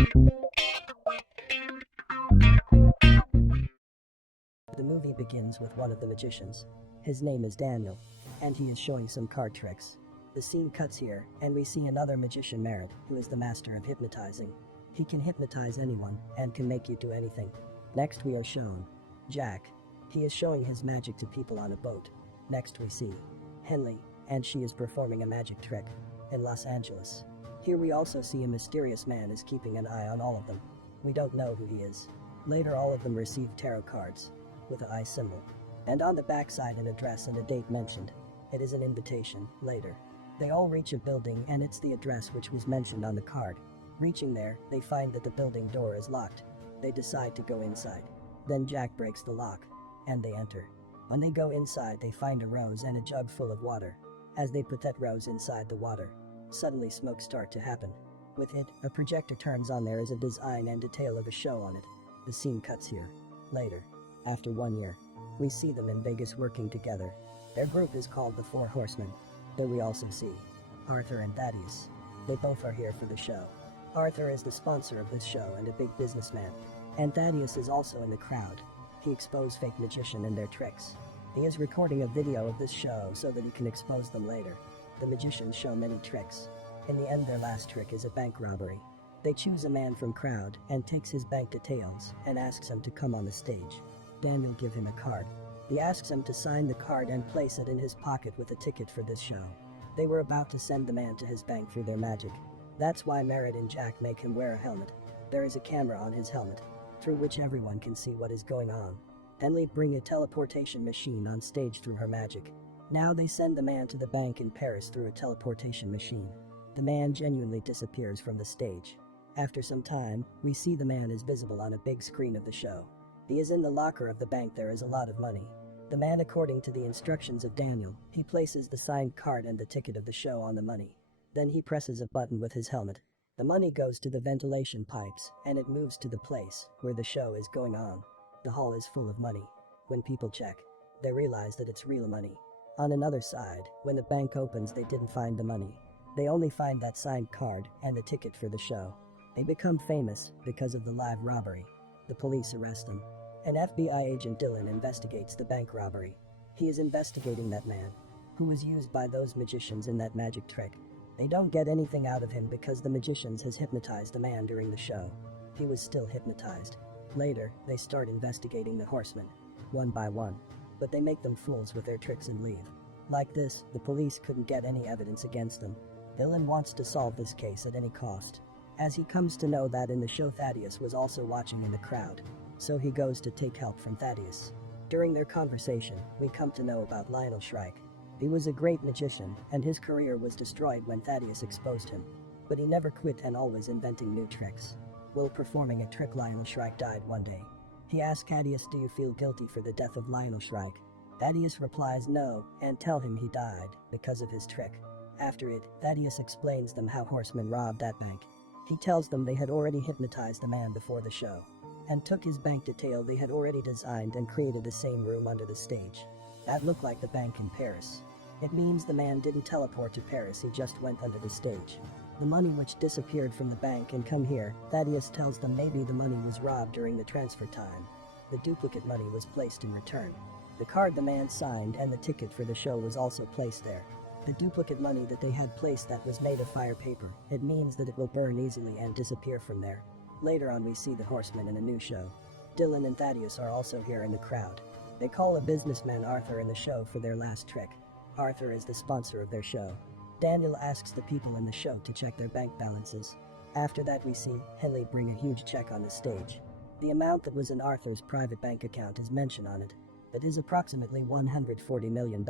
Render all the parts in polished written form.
The movie begins with one of the magicians. His name is Daniel, and he is showing some card tricks. The scene cuts here, and we see another magician, Merritt, who is the master of hypnotizing. He can hypnotize anyone and can make you do anything. Next we are shown Jack. He is showing his magic to people on a boat. Next we see Henley, and she is performing a magic trick in Los Angeles. Here we also see a mysterious man is keeping an eye on all of them. We don't know who he is. Later all of them receive tarot cards with an eye symbol, and on the backside an address and a date mentioned. It is an invitation. Later, they all reach a building and it's the address which was mentioned on the card. Reaching there, they find that the building door is locked. They decide to go inside. Then Jack breaks the lock, and they enter. When they go inside, they find a rose and a jug full of water. As they put that rose inside the water, suddenly smoke start to happen. With it, a projector turns on. There is a design and detail of a show on it. The scene cuts here. Later, after 1 year, we see them in Vegas working together. Their group is called the Four Horsemen. There we also see Arthur and Thaddeus. They both are here for the show. Arthur is the sponsor of this show and a big businessman. And Thaddeus is also in the crowd. He exposed fake magician and their tricks. He is recording a video of this show so that he can expose them later. The magicians show many tricks. In the end, their last trick is a bank robbery. They choose a man from crowd and takes his bank details and asks him to come on the stage. Daniel give him a card. He asks him to sign the card and place it in his pocket with a ticket for this show. They were about to send the man to his bank through their magic. That's why Merritt and Jack make him wear a helmet. There is a camera on his helmet, through which everyone can see what is going on. Henley bring a teleportation machine on stage through her magic. Now they send the man to the bank in Paris through a teleportation machine. The man genuinely disappears from the stage. After some time, we see the man is visible on a big screen of the show. He is in the locker of the bank. There is a lot of money. The man, according to the instructions of Daniel, he places the signed card and the ticket of the show on the money. Then he presses a button with his helmet. The money goes to the ventilation pipes, and it moves to the place where the show is going on. The hall is full of money. When people check, they realize that it's real money. On another side, when the bank opens, they didn't find the money. They only find that signed card and the ticket for the show. They become famous because of the live robbery. The police arrest them. An FBI agent, Dylan, investigates the bank robbery. He is investigating that man, who was used by those magicians in that magic trick. They don't get anything out of him because the magicians has hypnotized the man during the show. He was still hypnotized. Later, they start investigating the horsemen, one by one. But they make them fools with their tricks and leave. Like this, the police couldn't get any evidence against them. Dylan wants to solve this case at any cost, as he comes to know that in the show Thaddeus was also watching in the crowd. So he goes to take help from Thaddeus. During their conversation, we come to know about Lionel Shrike. He was a great magician, and his career was destroyed when Thaddeus exposed him. But he never quit and always inventing new tricks. While performing a trick, Lionel Shrike died one day. He asked Thaddeus, "Do you feel guilty for the death of Lionel Shrike?" Thaddeus replies no, and tell him he died because of his trick. After it, Thaddeus explains them how horsemen robbed that bank. He tells them they had already hypnotized the man before the show, and took his bank detail they had already designed and created the same room under the stage. That looked like the bank in Paris. It means the man didn't teleport to Paris, he just went under the stage. The money which disappeared from the bank and come here, Thaddeus tells them maybe the money was robbed during the transfer time. The duplicate money was placed in return. The card the man signed and the ticket for the show was also placed there. The duplicate money that they had placed that was made of fire paper. It means that it will burn easily and disappear from there. Later on we see the horsemen in a new show. Dylan and Thaddeus are also here in the crowd. They call a businessman Arthur in the show for their last trick. Arthur is the sponsor of their show. Daniel asks the people in the show to check their bank balances. After that we see Henley bring a huge check on the stage. The amount that was in Arthur's private bank account is mentioned on it. It is approximately $140 million.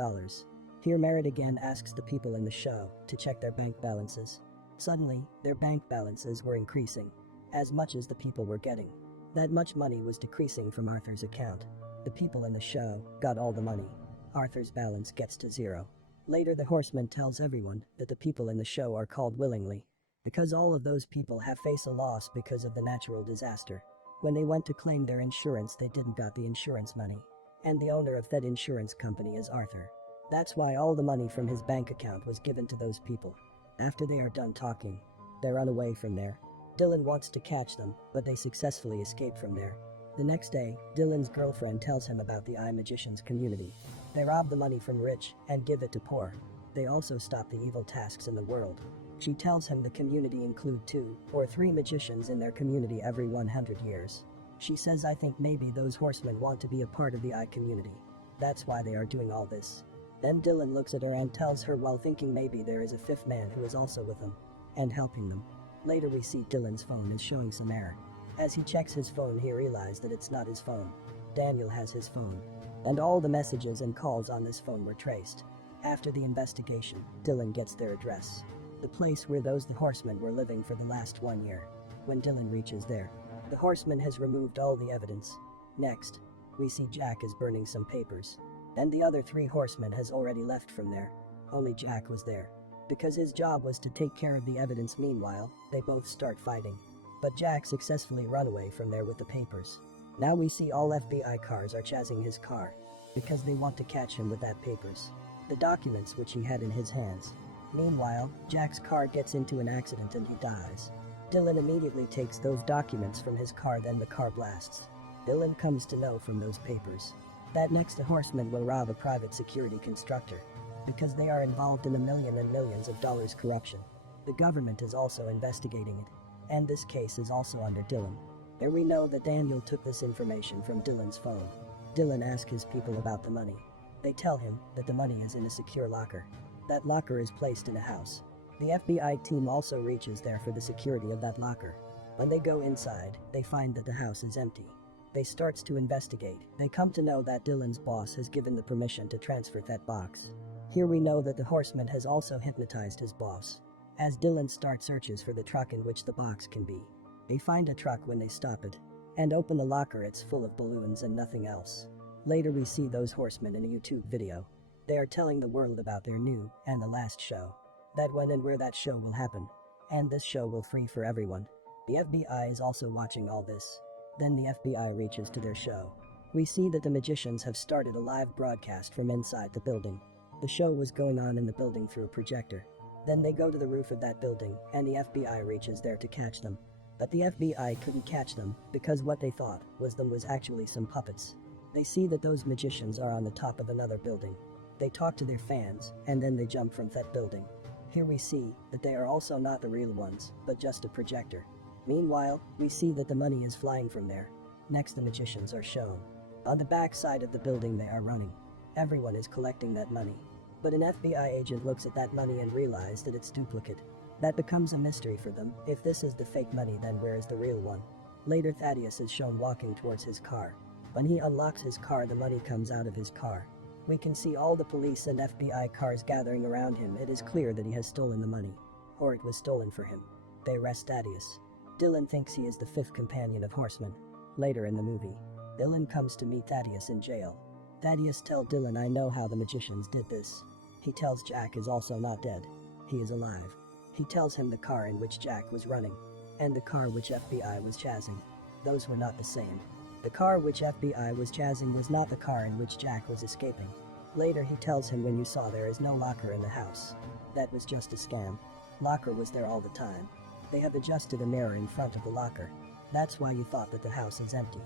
Here Merritt again asks the people in the show to check their bank balances. Suddenly, their bank balances were increasing, as much as the people were getting. That much money was decreasing from Arthur's account. The people in the show got all the money. Arthur's balance gets to zero. Later the horseman tells everyone that the people in the show are called willingly, because all of those people have faced a loss because of the natural disaster. When they went to claim their insurance, they didn't got the insurance money. And the owner of that insurance company is Arthur. That's why all the money from his bank account was given to those people. After they are done talking, they run away from there. Dylan wants to catch them, but they successfully escape from there. The next day, Dylan's girlfriend tells him about the Eye Magicians community. They rob the money from rich and give it to poor. They also stop the evil tasks in the world. She tells him the community include 2 or 3 magicians in their community every 100 years. She says, I think maybe those horsemen want to be a part of the Eye community. That's why they are doing all this. Then Dylan looks at her and tells her while thinking maybe there is a 5th man who is also with them and helping them. Later we see Dylan's phone is showing some error. As he checks his phone, he realizes that it's not his phone. Daniel has his phone, and all the messages and calls on this phone were traced. After the investigation, Dylan gets their address, the place where the horsemen were living for the last 1 year. When Dylan reaches there, the horseman has removed all the evidence. Next, we see Jack is burning some papers, and the other 3 horsemen has already left from there. Only Jack was there, because his job was to take care of the evidence. Meanwhile, they both start fighting, but Jack successfully run away from there with the papers. Now we see all FBI cars are chasing his car, because they want to catch him with that papers, the documents which he had in his hands. Meanwhile, Jack's car gets into an accident and he dies. Dylan immediately takes those documents from his car, then the car blasts. Dylan comes to know from those papers that next the horsemen will rob a private security constructor, because they are involved in millions of dollars corruption. The government is also investigating it, and this case is also under Dylan. There we know that Daniel took this information from Dylan's phone. Dylan asks his people about the money. They tell him that the money is in a secure locker. That locker is placed in a house. The FBI team also reaches there for the security of that locker. When they go inside, they find that the house is empty. They starts to investigate. They come to know that Dylan's boss has given the permission to transfer that box. Here we know that the horseman has also hypnotized his boss. As Dylan starts searches for the truck in which the box can be, they find a truck. When they stop it and open the locker, it's full of balloons and nothing else. Later we see those horsemen in a YouTube video. They are telling the world about their new and the last show, that when and where that show will happen, and this show will free for everyone. The FBI is also watching all this. Then the FBI reaches to their show. We see that the magicians have started a live broadcast from inside the building. The show was going on in the building through a projector. Then they go to the roof of that building, and the FBI reaches there to catch them. But the FBI couldn't catch them, because what they thought was them was actually some puppets. They see that those magicians are on the top of another building. They talk to their fans, and then they jump from that building. Here we see that they are also not the real ones, but just a projector. Meanwhile, we see that the money is flying from there. Next, the magicians are shown. On the back side of the building they are running. Everyone is collecting that money. But an FBI agent looks at that money and realizes that it's duplicate. That becomes a mystery for them. If this is the fake money, then where is the real one? Later, Thaddeus is shown walking towards his car. When he unlocks his car, the money comes out of his car. We can see all the police and FBI cars gathering around him. It is clear that he has stolen the money, or it was stolen for him. They arrest Thaddeus. Dylan thinks he is the 5th companion of horsemen. Later in the movie, Dylan comes to meet Thaddeus in jail. Thaddeus tells Dylan, I know how the magicians did this. He tells Jack is also not dead. He is alive. He tells him the car in which Jack was running, and the car which FBI was chasing. Those were not the same. The car which FBI was chasing was not the car in which Jack was escaping. Later he tells him, when you saw there is no locker in the house, that was just a scam. Locker was there all the time. They have adjusted a mirror in front of the locker. That's why you thought that the house is empty.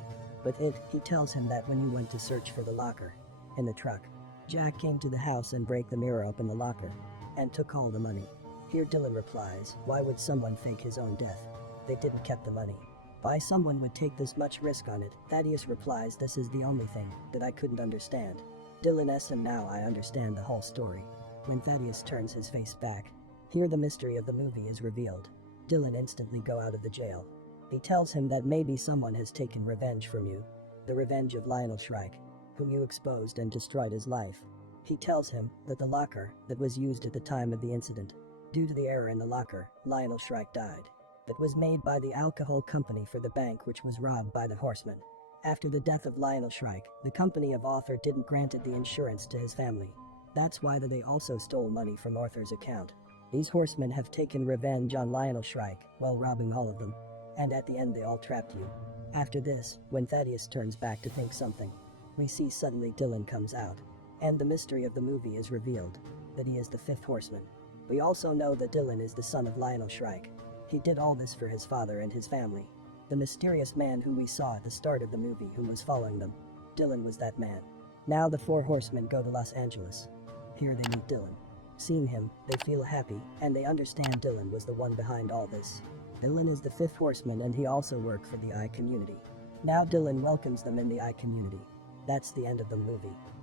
But he tells him that when you went to search for the locker in the truck, Jack came to the house and break the mirror up in the locker and took all the money. Here Dylan replies, why would someone fake his own death? They didn't keep the money. Why someone would take this much risk on it? Thaddeus replies, this is the only thing that I couldn't understand. Dylan asks him, now I understand the whole story. When Thaddeus turns his face back, here the mystery of the movie is revealed. Dylan instantly go out of the jail. He tells him that maybe someone has taken revenge from you. The revenge of Lionel Shrike, whom you exposed and destroyed his life. He tells him that the locker that was used at the time of the incident, due to the error in the locker, Lionel Shrike died. That was made by the alcohol company for the bank which was robbed by the horsemen. After the death of Lionel Shrike, the company of Arthur didn't granted the insurance to his family. That's why they also stole money from Arthur's account. These horsemen have taken revenge on Lionel Shrike while robbing all of them. And at the end they all trapped you. After this, when Thaddeus turns back to think something, we see suddenly Dylan comes out. And the mystery of the movie is revealed, that he is the 5th horseman. We also know that Dylan is the son of Lionel Shrike. He did all this for his father and his family. The mysterious man whom we saw at the start of the movie who was following them. Dylan was that man. Now the four horsemen go to Los Angeles. Here they meet Dylan. Seeing him, they feel happy, and they understand Dylan was the one behind all this. Dylan is the fifth horseman and he also worked for the I community. Now Dylan welcomes them in the I community. That's the end of the movie.